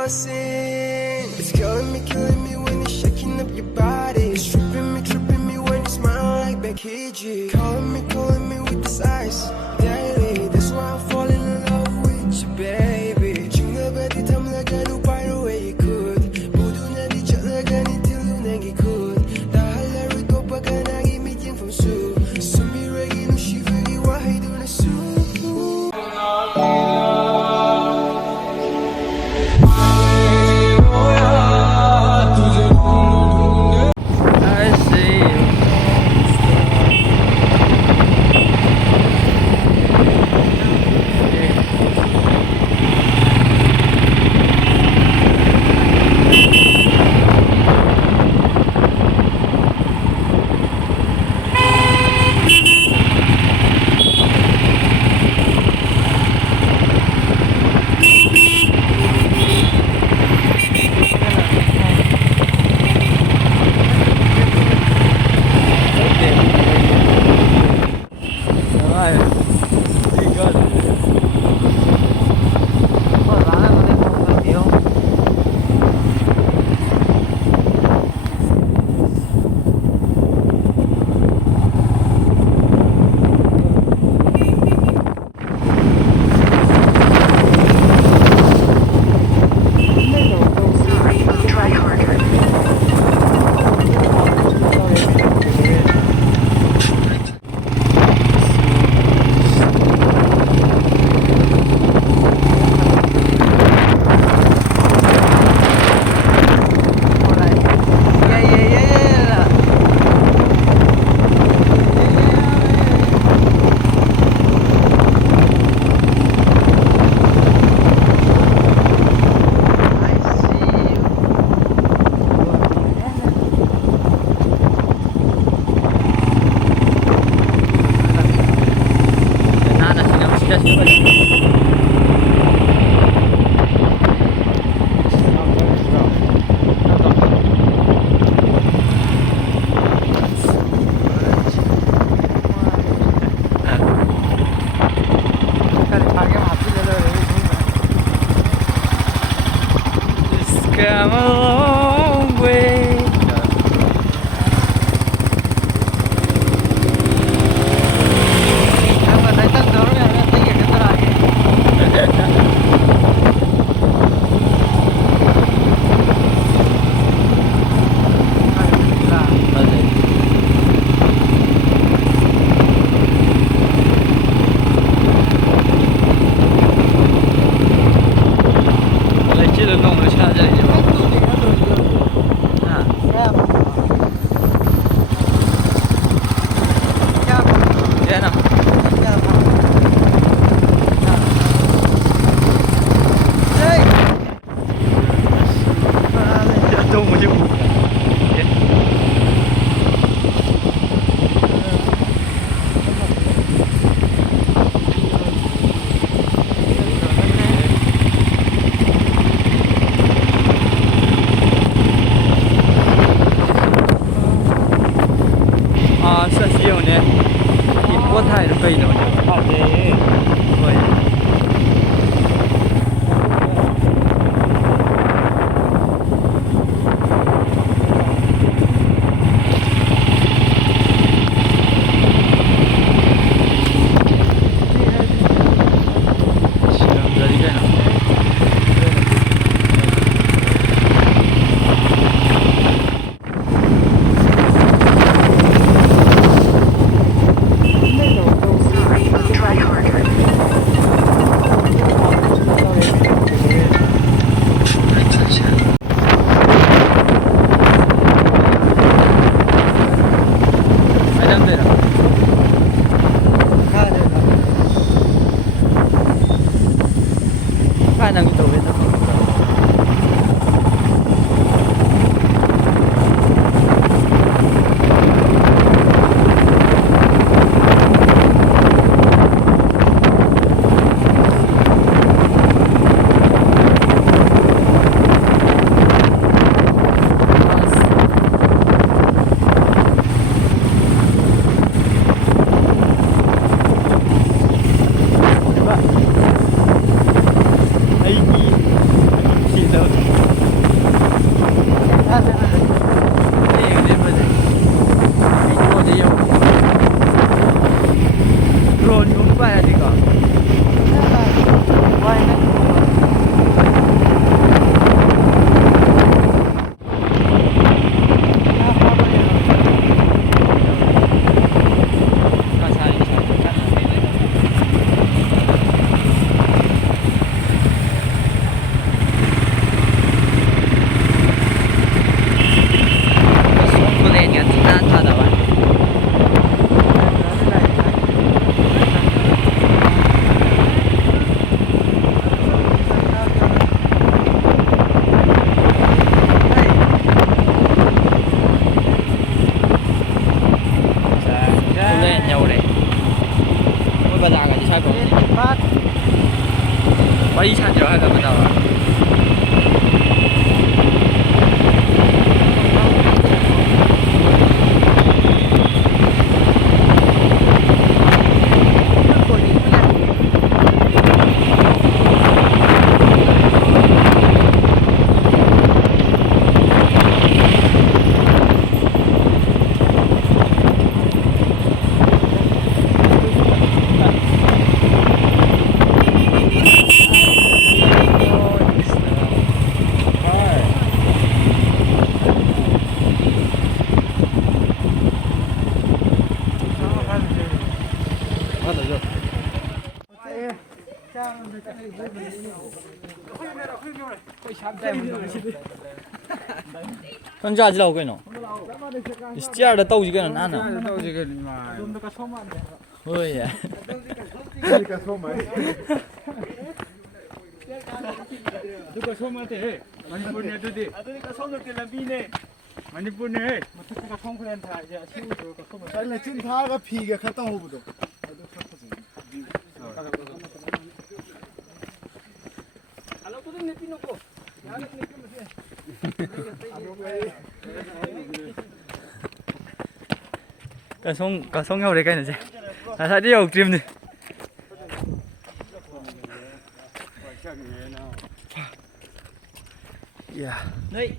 your sin. It's killing me when you're shaking up your body. It's tripping me when you smile like kASOM. Calling me with this ice daily. That's why I'm falling in love with you, baby. 중간에 탐나가는 by the way you could. 모두 날 잊어나가니 till 눈에게 could. 다 할래를 꼽아가나기 미팅 from 수. 숨이래기 눈시분이 와해도 내 수. Come a long way. 혼자 하지 라고 그냥. 스티어를 떠오지 그냥 나는. 뭐야? 누가 소문한테 만니푸르네 어디? 아들이가 손을 때 람비네. 만니푸르네. 마탁가 통크랜 다 이제 치우고 소문. 잘래 찐 다가 피게 갔다 오고도. 알아 또는 내피 놓고. 야는 내피면 가성 nhau đấy cái này chứ. Sao đi đâu tìm đi. Yeah. 네,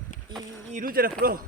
이 루제라 프로.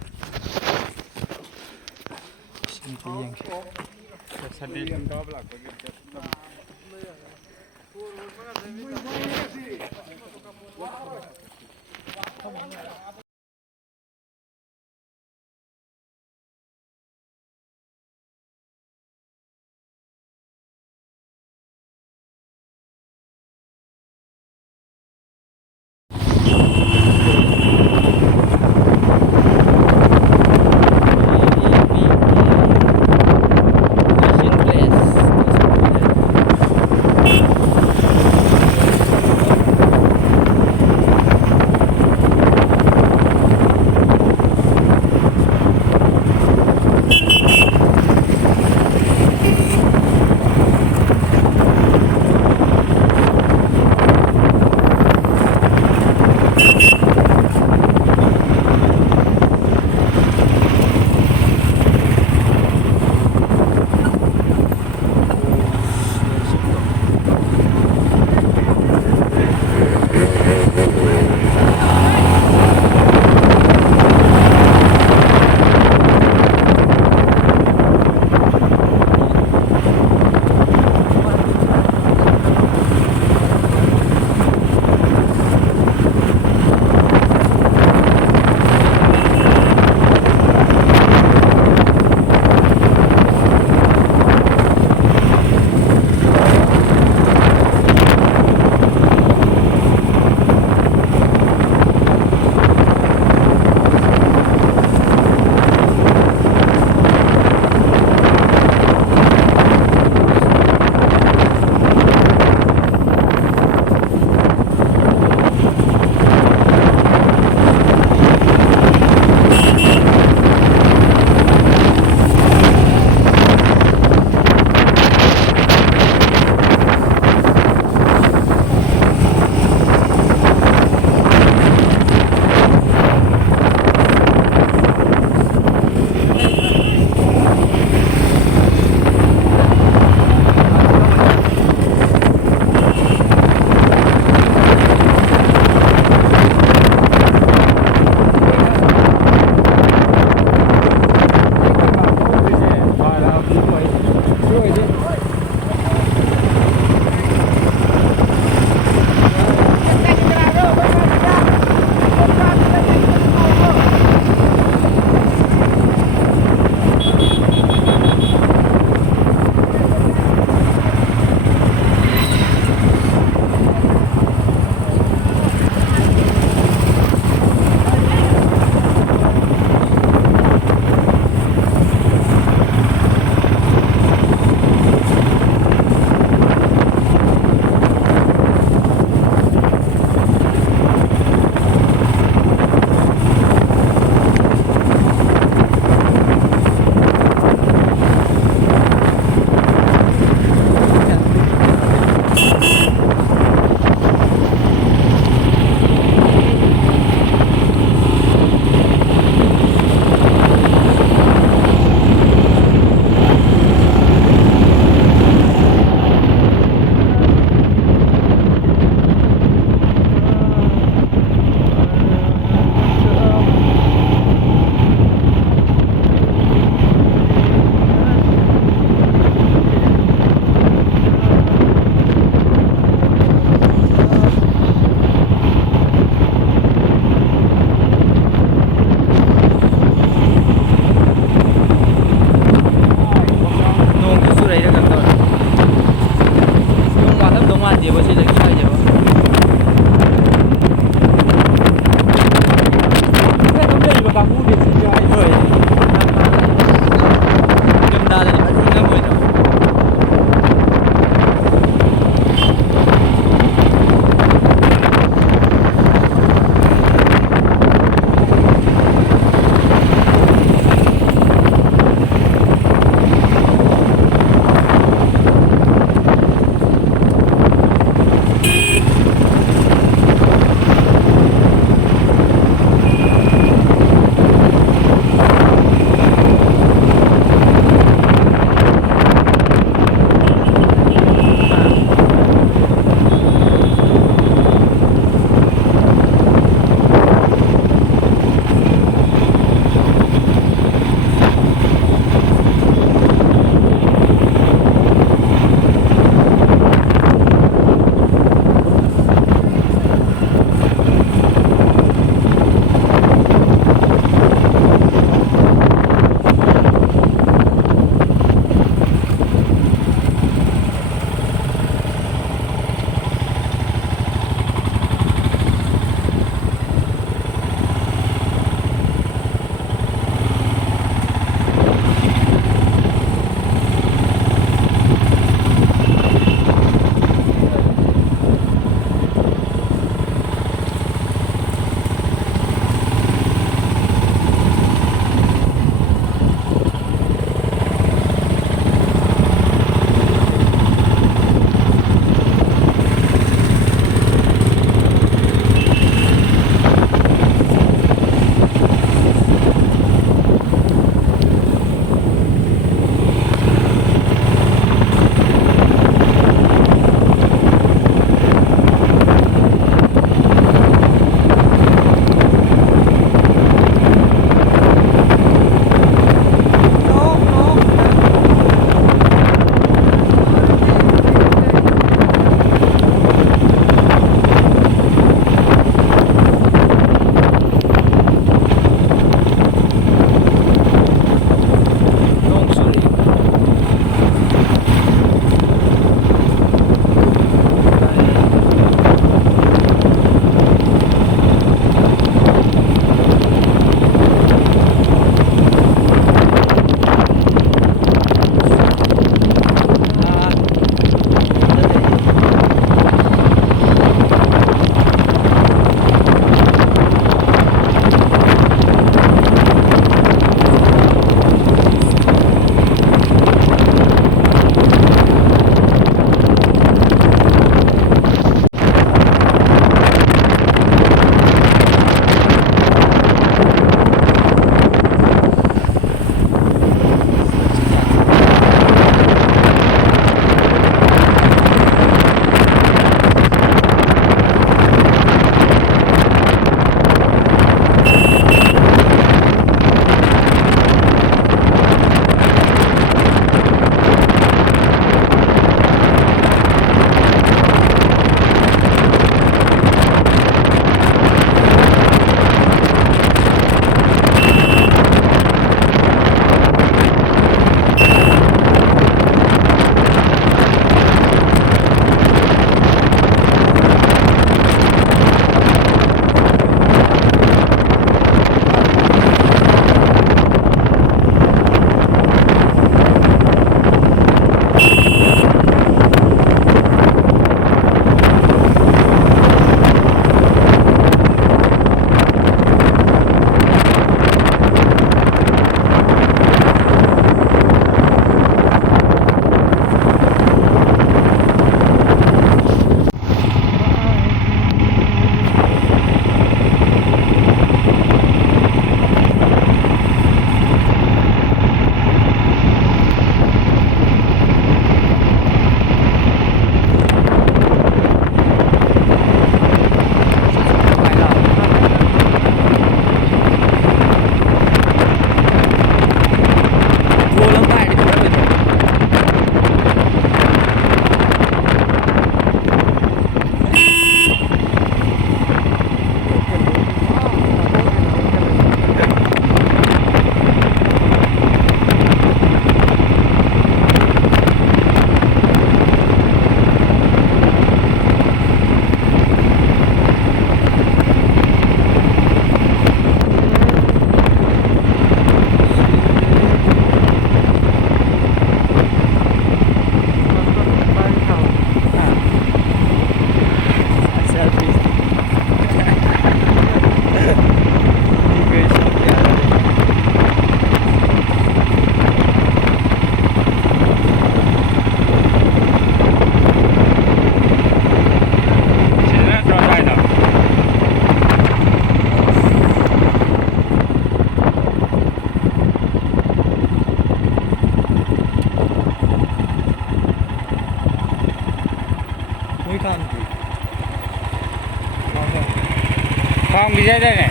องพี่ใช่ได้ไง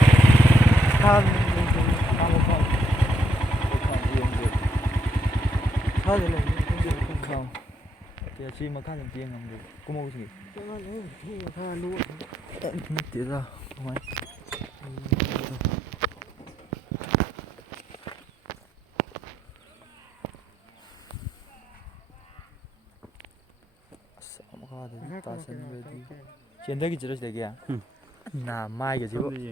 산 나무판 사들래 không thì chi mà khác làm tiếng làm được có mâu gì mất tiếng ra không ai sợ mà khác thì ta sẽ về đi trên đây cái chữ đấy kìa là mai cái gì vậy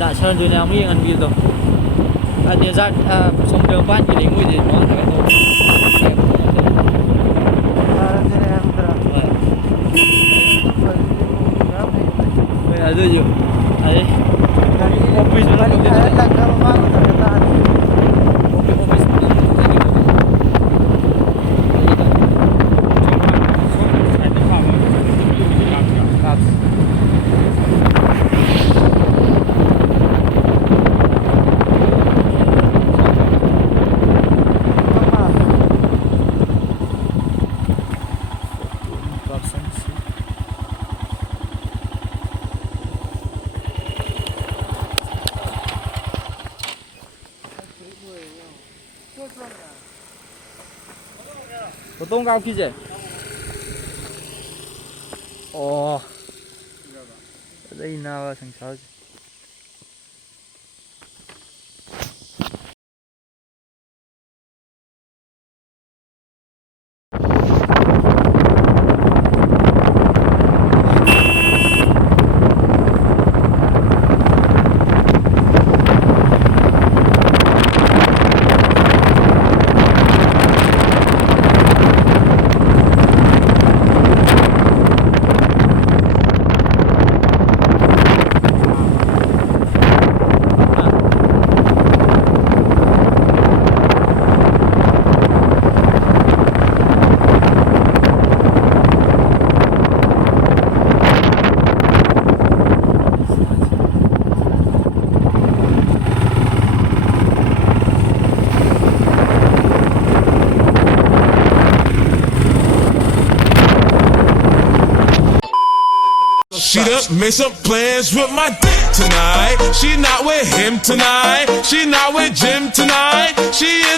đã sơn từ nào mới ăn video dia ra xong đường ban thì đến nguy thì nó phải thôi bây giờ gì đấy office nó lại 보통 가기지? đây nào thằng cháu She done made some plans with my dick tonight. She not with him tonight. She not with Jim tonight. She in the